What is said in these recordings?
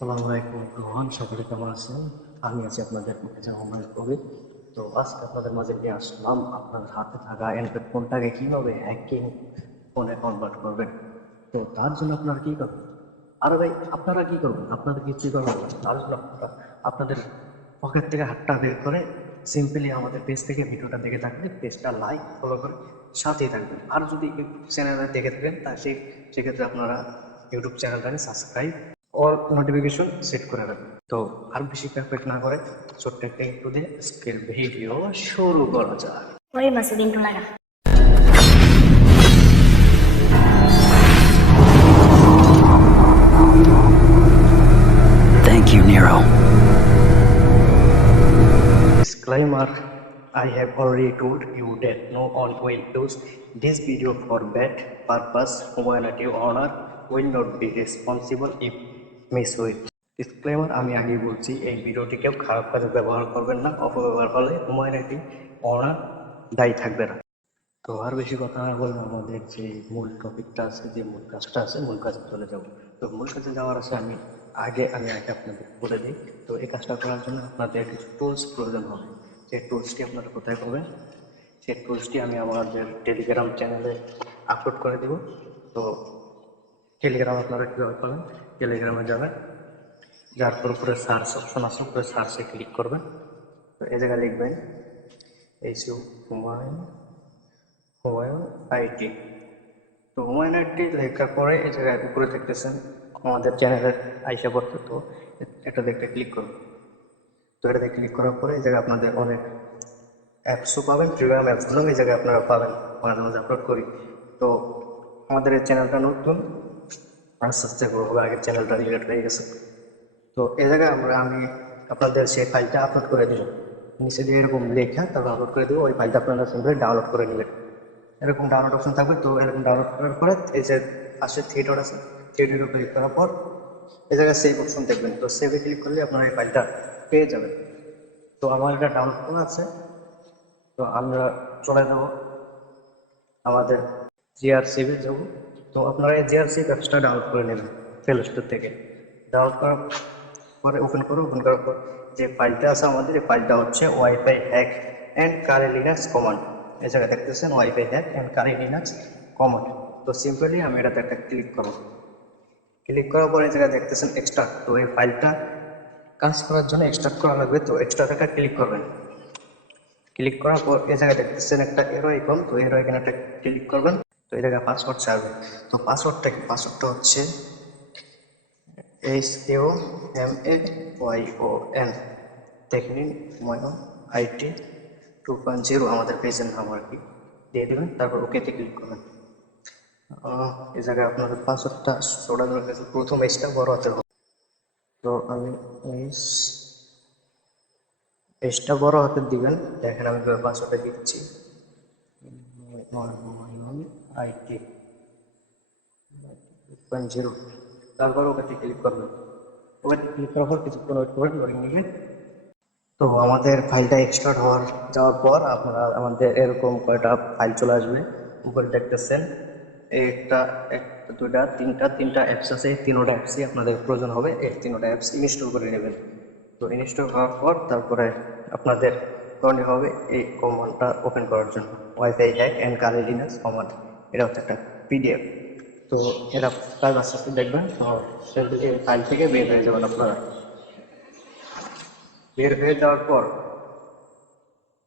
আসসালামু আলাইকুম রোহান, সকলে কেমন আছেন? আমি আছি আপনাদের মুখে মোহাম্মদ কবি। তো আজকে আপনাদের মাঝে নিয়ে আসলাম আপনাদের হাতে থাকা অ্যান্ড্রয়েড ফোনটাকে কীভাবে হ্যাকিং ফোনে কনভার্ট করবেন। তো তার জন্য আপনারা কী করবেন? আরে ভাই, আপনারা কী করবেন? আপনাদের কিছুই করবেন না। তার জন্য আপনারা আপনাদের পকেট থেকে হাতটা বের করে সিম্পলি আমাদের পেজ থেকে ভিডিওটা দেখে থাকলে পেজটা লাইক ফলো করে সাথেই থাকবেন। আর যদি ইউটিউব চ্যানেলে দেখে থাকেন তা সেক্ষেত্রে আপনারা ইউটিউব চ্যানেলটাকে সাবস্ক্রাইব অল নোটিফিকেশন সেট করে রাখবেন। তো আর বেশি প্যাকেট না করে ছোট্ট একটা একটু দিয়ে আজকের ভিডিও শুরু করা যাক। ওই মাসুদিন টুনারা Thank you, Nero. Disclaimer: I have already told you that no one will use this video for bad purpose. Humanity honor will not be responsible if misused. Disclaimer: আমি আগেই বলছি, এই ভিডিওটি কেউ খারাপ কাজে ব্যবহার করবেন না। অপব্যবহার হলে হিউম্যানিটি অনার দায়ী থাকবে না। তো আর বেশি কথা না বলবো, আমাদের যে মূল টপিকটা আছে, যে মূল কাজটা আছে, মূল কাজে চলে যাব। তো মূল কাজে যাওয়ার আছে আমি আগে আপনাদের বলে দিই। তো এই কাজটা করার জন্য আপনাদের কিছু টুলস প্রয়োজন হবে। সেই টুলসটি আপনারা কোথায় পাবেন? সেই টুলসটি আমি আমাদের টেলিগ্রাম চ্যানেলে আপলোড করে দেব। তো টেলিগ্রাম আপনারা কীভাবে পাবেন? টেলিগ্রামে যাবেন, যার পর উপরে সার্চ অপশন আছে, উপরে সার্চে ক্লিক করবেন। তো এই জায়গায় লিখবেন এইচইউ হুমায়ুন আইটি। তো হুমায়ুন আইটি লেখার পরে এই জায়গায় উপরে দেখতেছেন আমাদের চ্যানেলের আইসা পড়তে। তো এটা দেখতে ক্লিক করুন। তো এটাতে ক্লিক করার পরে এই জায়গায় আপনাদের অনেক অ্যাপসও পাবেন, প্রিমিয়াম অ্যাপসগুলো এই জায়গায় আপনারা পাবেন, মাঝে মাঝে আপলোড করি। তো আমাদের এই চ্যানেলটা নতুন, আস্তে আস্তে হবে, আগের চ্যানেলটা ডিলিট হয়ে গেছে। তো এই জায়গায় আমি আপনাদের সেই ফাইলটা আপলোড করে দিই, নিচে দিয়ে এরকম লেখা তারপর আপলোড করে দেবো। ওই ফাইলটা আপনারা সিম্পলি ডাউনলোড করে নেবেন। এরকম ডাউনলোড অপশন থাকবে। তো এরকম ডাউনলোড করার পরে এই যে পাশে থ্রি ডট আছে, থ্রি ডটে ক্লিক করার পর এই জায়গায় সেভ অপশন দেখবেন। তো সেভে ক্লিক করলে আপনারা এই ফাইলটা পেয়ে যাবেন। তো আমার এটা ডাউনলোড করা আছে। তো আমরা চলে যাব আমাদের জিআরসিভে যাব। তো আপনারা এই জিআরসি অ্যাপসটা ডাউনলোড করে নেবেন প্লে স্টোর থেকে। ডাউনলোড করার পরে ওপেন করার পর যে ফাইলটা আছে আমাদের, এই ফাইলটা হচ্ছে wifi hack and Kali Linux command. এই জায়গায় দেখতেছেন wifi hack and Kali Linux command. তো সিম্পলি আমি এটাতে একটা ক্লিক করব। ক্লিক করার পরে এই জায়গায় দেখতেছেন এক্সট্রাক্ট। তো এই ফাইলটা কাজ করার জন্য এক্সট্রাক্ট করা লাগবে। তো এক্সট্রাক্ট একটা ক্লিক করবেন। ক্লিক করার পর এই জায়গায় দেখতেছেন একটা এরো আইকন। তো এরো আইকনে একটা ক্লিক করবেন। তো এই জায়গায় পাসওয়ার্ড চাইবে। তো পাসওয়ার্ডটা কি? পাসওয়ার্ডটা হচ্ছে HUMAYON টেকনিক হুমায়ুন আইটি 2.0 আমাদের পেজের নাম আর কি দিয়ে দেবেন। তারপর ওকেতে ক্লিক করবেন। এই জায়গায় আপনাদের পাসওয়ার্ডটা ছোটা ধরে গেছে, প্রথম এসটা বড় হাতে হবে। তো আমি এসটা বড় হাতে দিবেন। দেখেন আমি পাসওয়ার্ডটা দিচ্ছি, হুমায়ুন আইটি 2.0। তারপর ওকেতে ক্লিক করবেন। ওকেতে ক্লিক করার পর কিছুক্ষণ ওয়েট করবেন, লোডিং নিয়ে। তো আমাদের ফাইলটা এক্সট্রাক্ট যাওয়ার পর আপনারা আমাদের এরকম কয়টা ফাইল চলে আসবে। উপরে দেখতেছেন একটা একটা দুইটা তিনটা অ্যাপস আছে। এই তিনোটা অ্যাপসই আপনাদের প্রয়োজন হবে। এই তিনোটা অ্যাপস ইনস্টল করে নেবেন। তো ইনস্টল হওয়ার পর তারপরে আপনাদের করণীয় হবে এই কমান্ডটা ওপেন করার জন্য, wifi hack and Kali Linux command. এটা হচ্ছে একটা পিডিএফ। তো এটা কাজ আস্তে আস্তে দেখবেন। তো এই ফাইল থেকে বের হয়ে যাবেন আপনারা। বের হয়ে যাওয়ার পর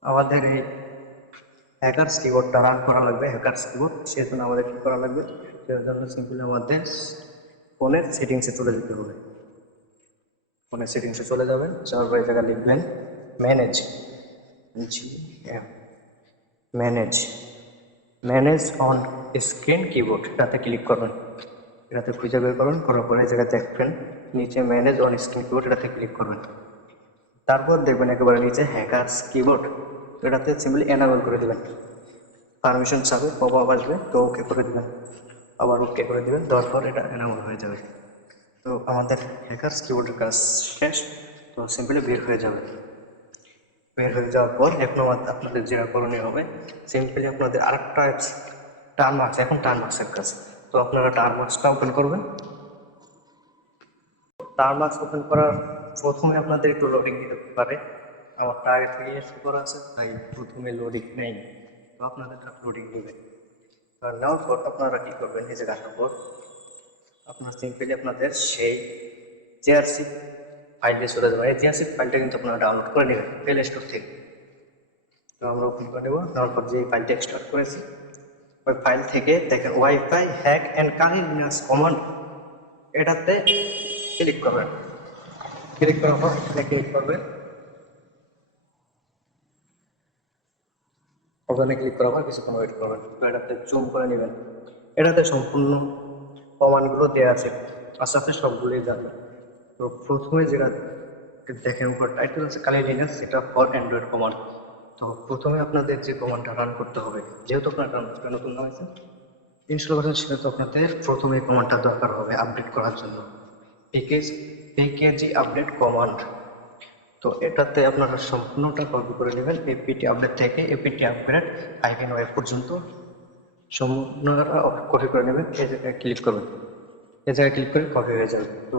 আমাদের এই হ্যাকারস কিবোর্ডটা রান করা লাগবে। হ্যাকারস কিবোর্ড, সেজন্য আমাদের কী করা লাগবে? সেজন্য সিম্পলি আমাদের ফোনের সেটিংসে চলে যেতে হবে। ফোনের সেটিংসে চলে যাবেন, যাওয়ার পর এই জায়গায় লিখবেন manage, manage manage on screen keyboard. এটাতে ক্লিক করবেন। এটাতে খুঁজে বের করবেন। করার পরে এই জায়গায় দেখবেন নিচে ম্যানেজ অন স্ক্রিন কিবোর্ড, এটাতে ক্লিক করবেন। তারপর দেখবেন একেবারে নিচে হ্যাকারস কিবোর্ড, এটাতে সিম্পলি এনাবেল করে দেবেন। পারমিশন চাবে, পপ আপ আসবে, তো ওকে করে দেবেন। আবার ওকে করে দেবেন, দেওয়ার পর এটা এনাবেল হয়ে যাবে। তো আমাদের হ্যাকারস কিবোর্ডের কাজ শেষ। তো সিম্পলি বের হয়ে যাবে। বের হয়ে যাওয়ার পর এখন আপনাদের যেটা করণীয় হবে, সিম্পলি আপনাদের আরেকটা অ্যাপস টার্নমার্কস, এখন টার্নমার্কসের কাজ। তো আপনারা টার্নমার্কসটা ওপেন করবেন। টারমাক্স ওপেন করার প্রথমে আপনাদের একটু লোডিং দিতে পারে। আমারটা আগে থেকে শুরু করা আছে, তাই প্রথমে লোডিং নেই, তো আপনাদের লোডিং নেবেন। নেওয়ার পর আপনারা কি করবেন, নিজে আসার পর আপনারা সিম্পলি আপনাদের সেই জিআরসি ফাইলে চলে যাবেন। এই জিআরসি ফাইলটা কিন্তু আপনারা ডাউনলোড করে নেবেন প্লে স্টোর থেকে। তো আমরা ওপেন করে নেব। নেওয়ার পর যে ফাইলটা এক্সট্রাক্ট করেছি ওই ফাইল থেকে দেখেন wifi hack and Kali Linux command, এটাতে ক্লিক করবেন। ক্লিক করার পর এখানে ক্লিক করবেন। ওখানে ক্লিক করার পর কিছুক্ষণ ওয়েট করবেন। তো এটাতে জুম করে নেবেন। এটাতে সম্পূর্ণ কমান্ডগুলো দেওয়া আছে, আস্তে আস্তে সবগুলোই যাবে। তো প্রথমে যেটা দেখেন উপর টাইটেল আছে কালি লিনাক্স, এটা ফর অ্যান্ড্রয়েড কমান্ড। তো প্রথমে আপনাদের যে কমান্ডটা রান করতে হবে, যেহেতু আপনার নতুন হয়েছে ইনস্টল করেন, সেহেতু আপনাদের প্রথমে এই কমান্ডটা দরকার হবে আপডেট করার জন্য, পিকেজি আপডেট কমান্ড। তো এটাতে আপনারা সম্পূর্ণটা কপি করে নেবেন এপিটি আপডেট থেকে এপিটি আপগ্রেড -y পর্যন্ত সম্পূর্ণটা কপি করে নেবেন। এই জায়গায় ক্লিক করবেন, এই জায়গায় ক্লিক করে কপি হয়ে যাবে। তো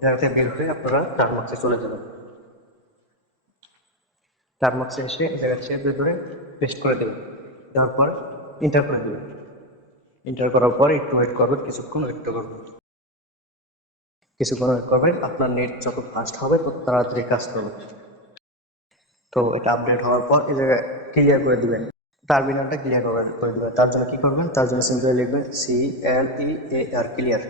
জায়গাতে বের হয়ে আপনারা টারমাক্সে চলে যাবেন। টারমাক্সে এসে এই জায়গায় চেপে ধরে পেস্ট করে দেবেন, দেওয়ার পর এন্টার করে দেবেন। এন্টার করার পর একটু ওয়েট করবেন, কিছুক্ষণ ওয়েট করবেন। কিছুক্ষণ ওয়েট করবেন, আপনার নেট যত ফাস্ট হবে তত তাড়াতাড়ি কাজ করবে। তো এটা আপডেট হওয়ার পর এই জায়গায় ক্লিয়ার করে দিবেন, টার্মিনালটা ক্লিয়ার করে দেবেন। তার জন্য কি করবেন, তার জন্য সিম্পলি লিখবেন CLEAR, ক্লিয়ার।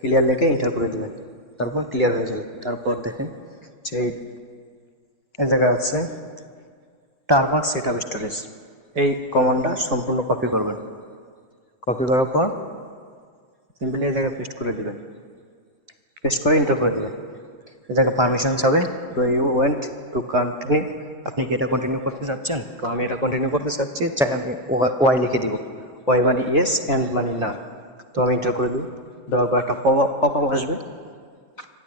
ক্লিয়ার লিখে এন্টার করে দিবেন, তারপর ক্লিয়ার হয়ে যাবে। তারপর দেখেন যে এই জায়গায় আছে টারমাক্স সেটআপ স্টোরেজ, এই কমান্ডটা সম্পূর্ণ কপি করবেন। কপি করার পর সিম্পলি এই জায়গায় পেস্ট করে দিবেন, পেস্ট করে এন্টার করে দেবেন। এই জায়গায় পারমিশন চাবে, তো ইউ ওয়েন্ট টু কন্টিনিউ, আপনি কি এটা কন্টিনিউ করতে চাচ্ছেন? তো আমি এটা কন্টিনিউ করতে চাচ্ছি, চাই আমি ওয়াই লিখে দিব। ওয়াই মানে ইয়েস, অ্যান্ড মানে না। তো আমি এন্টার করে দিই। দেওয়ার পর একটা পপ আপ আসবে।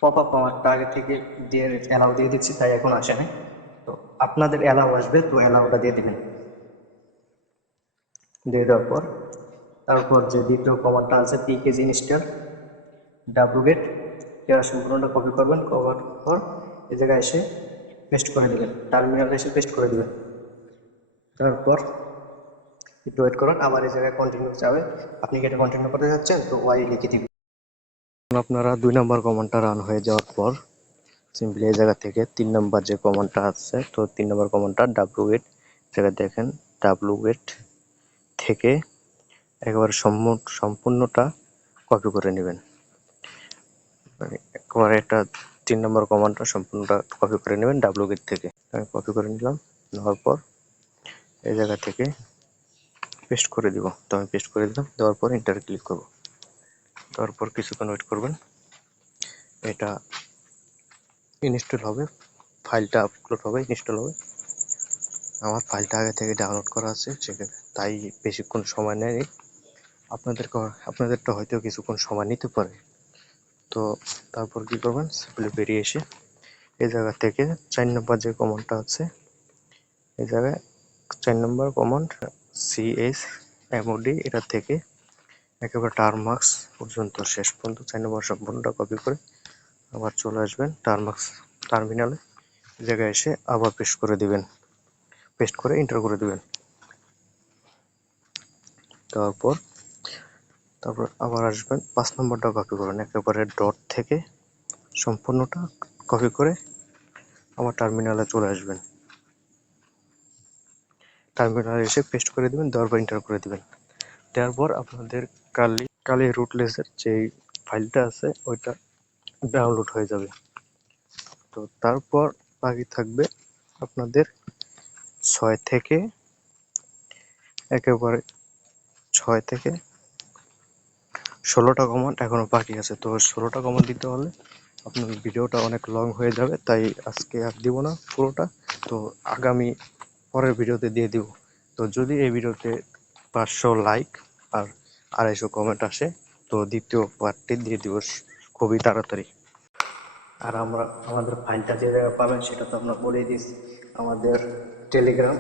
পপ আপ আমারটা আগে থেকে দিয়ে অ্যালাউ দিয়ে দিচ্ছি, তাই এখন আসে না। তো আপনাদের অ্যালাউ আসবে, তো অ্যালাউটা দিয়ে দিবেন। দিয়ে দেওয়ার পর তারপর যে দ্বিতীয় কমান্ডটা আছে পিকেজি ইনস্টল wget, এটা সম্পূর্ণটা কপি করবেন। কভার পর এই জায়গায় এসে পেস্ট করে দেবেন, টার্মিনালে এসে পেস্ট করে দেবেন। তারপর একটু ওয়েট করুন, আবার এই জায়গায় কন্টিনিউ যাবে। আপনি কি এটা কন্টিনিউ করতে যাচ্ছেন, তো ওয়াই লিখে দিবেন। আপনারা 2 নম্বর কমান্ডটা রান হয়ে যাওয়ার পর সিম্পলি এই জায়গা থেকে 3 নম্বর যে কমান্ডটা আছে, তো 3 নম্বর কমান্ডটা wget, জায়গায় দেখেন wget থেকে একেবারে সম্পূর্ণটা কপি করে নেবেন। মানে একবারে এটা 3 নম্বর কমান্ডটা সম্পূর্ণটা কপি করে নেবেন wget থেকে। আমি কপি করে নিলাম, নেওয়ার পর এই জায়গা থেকে পেস্ট করে দিব। তো আমি পেস্ট করে দিলাম, দেওয়ার পর এন্টার ক্লিক করব। দেওয়ার পর কিছুক্ষণ ওয়েট করবেন, এটা ইনস্টল হবে, ফাইলটা আপলোড হবে, ইনস্টল হবে। আমার ফাইলটা আগে থেকে ডাউনলোড করা আছে সেখানে, তাই বেশিক্ষণ সময় নেয়নি। আপনাদেরটা হয়তো কিছুক্ষণ সময় নিতে পারে। তো তারপর কি করবেন, সিম্পলি বেরিয়ে এসে এই জায়গা থেকে 4 নম্বর যে কমান্ডটা আছে, এই জায়গায় 4 নম্বর কমান্ড chmod, এটা থেকে একেবারে টারমাক্স পর্যন্ত শেষ পর্যন্ত 4 নম্বর সম্পূর্ণটা কপি করে আবার চলে আসবেন টারমাক্স টার্মিনালে। এই জায়গায় এসে আবার পেস্ট করে দিবেন, পেস্ট করে এন্টার করে দিবেন। তারপর আবার আসবেন 5 নম্বরটা কপি করবেন, একেবারে ডট থেকে সম্পূর্ণটা কপি করে আবার টার্মিনালে চলে আসবেন। টার্মিনালে এসে পেস্ট করে দিবেন, দেওয়ার পর এন্টার করে দিবেন। দেওয়ার পর আপনাদের কালি রুটলেসের যে ফাইলটা আছে ওইটা ডাউনলোড হয়ে যাবে। তো তারপর বাকি থাকবে আপনাদের 6 থেকে একেবারে 6 থেকে 16টা কমান্ড এখনো বাকি আছে। তো 16টা কমান্ড দিতে হলে আপনার ভিডিওটা অনেক লং হয়ে যাবে, তাই আজকে আর দিব না পুরোটা। তো আগামী পরের ভিডিওতে দিয়ে দিব। তো যদি এই ভিডিওতে 500 লাইক আর 250 কমেন্ট আসে, তো দ্বিতীয় পার্টটি দিয়ে দিব খুবই তাড়াতাড়ি। আর আমাদের ফাইলটা যে জায়গায় পাবেন সেটা তো আমরা বলেই দিচ্ছি, আমাদের টেলিগ্রাম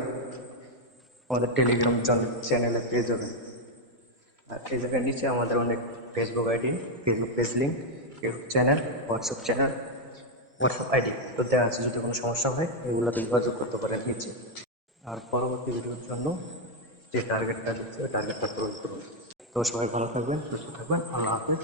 চ্যানেলে পেয়ে যাবেন। আর এই জায়গায় নিচে আমাদের অনেক Facebook ID, Facebook page link, YouTube channel, WhatsApp channel WhatsApp ID তো দেওয়া আছে, যদি কোনো সমস্যা হয় এগুলোতে যোগাযোগ করতে পারেন নিচে। আর পরবর্তী ভিডিওর জন্য যে টার্গেটটা দিচ্ছে ওই টার্গেটটা পূরণ করুন। তো সবাই ভালো থাকবেন, সুস্থ থাকবেন, আল্লাহ হাফেজ।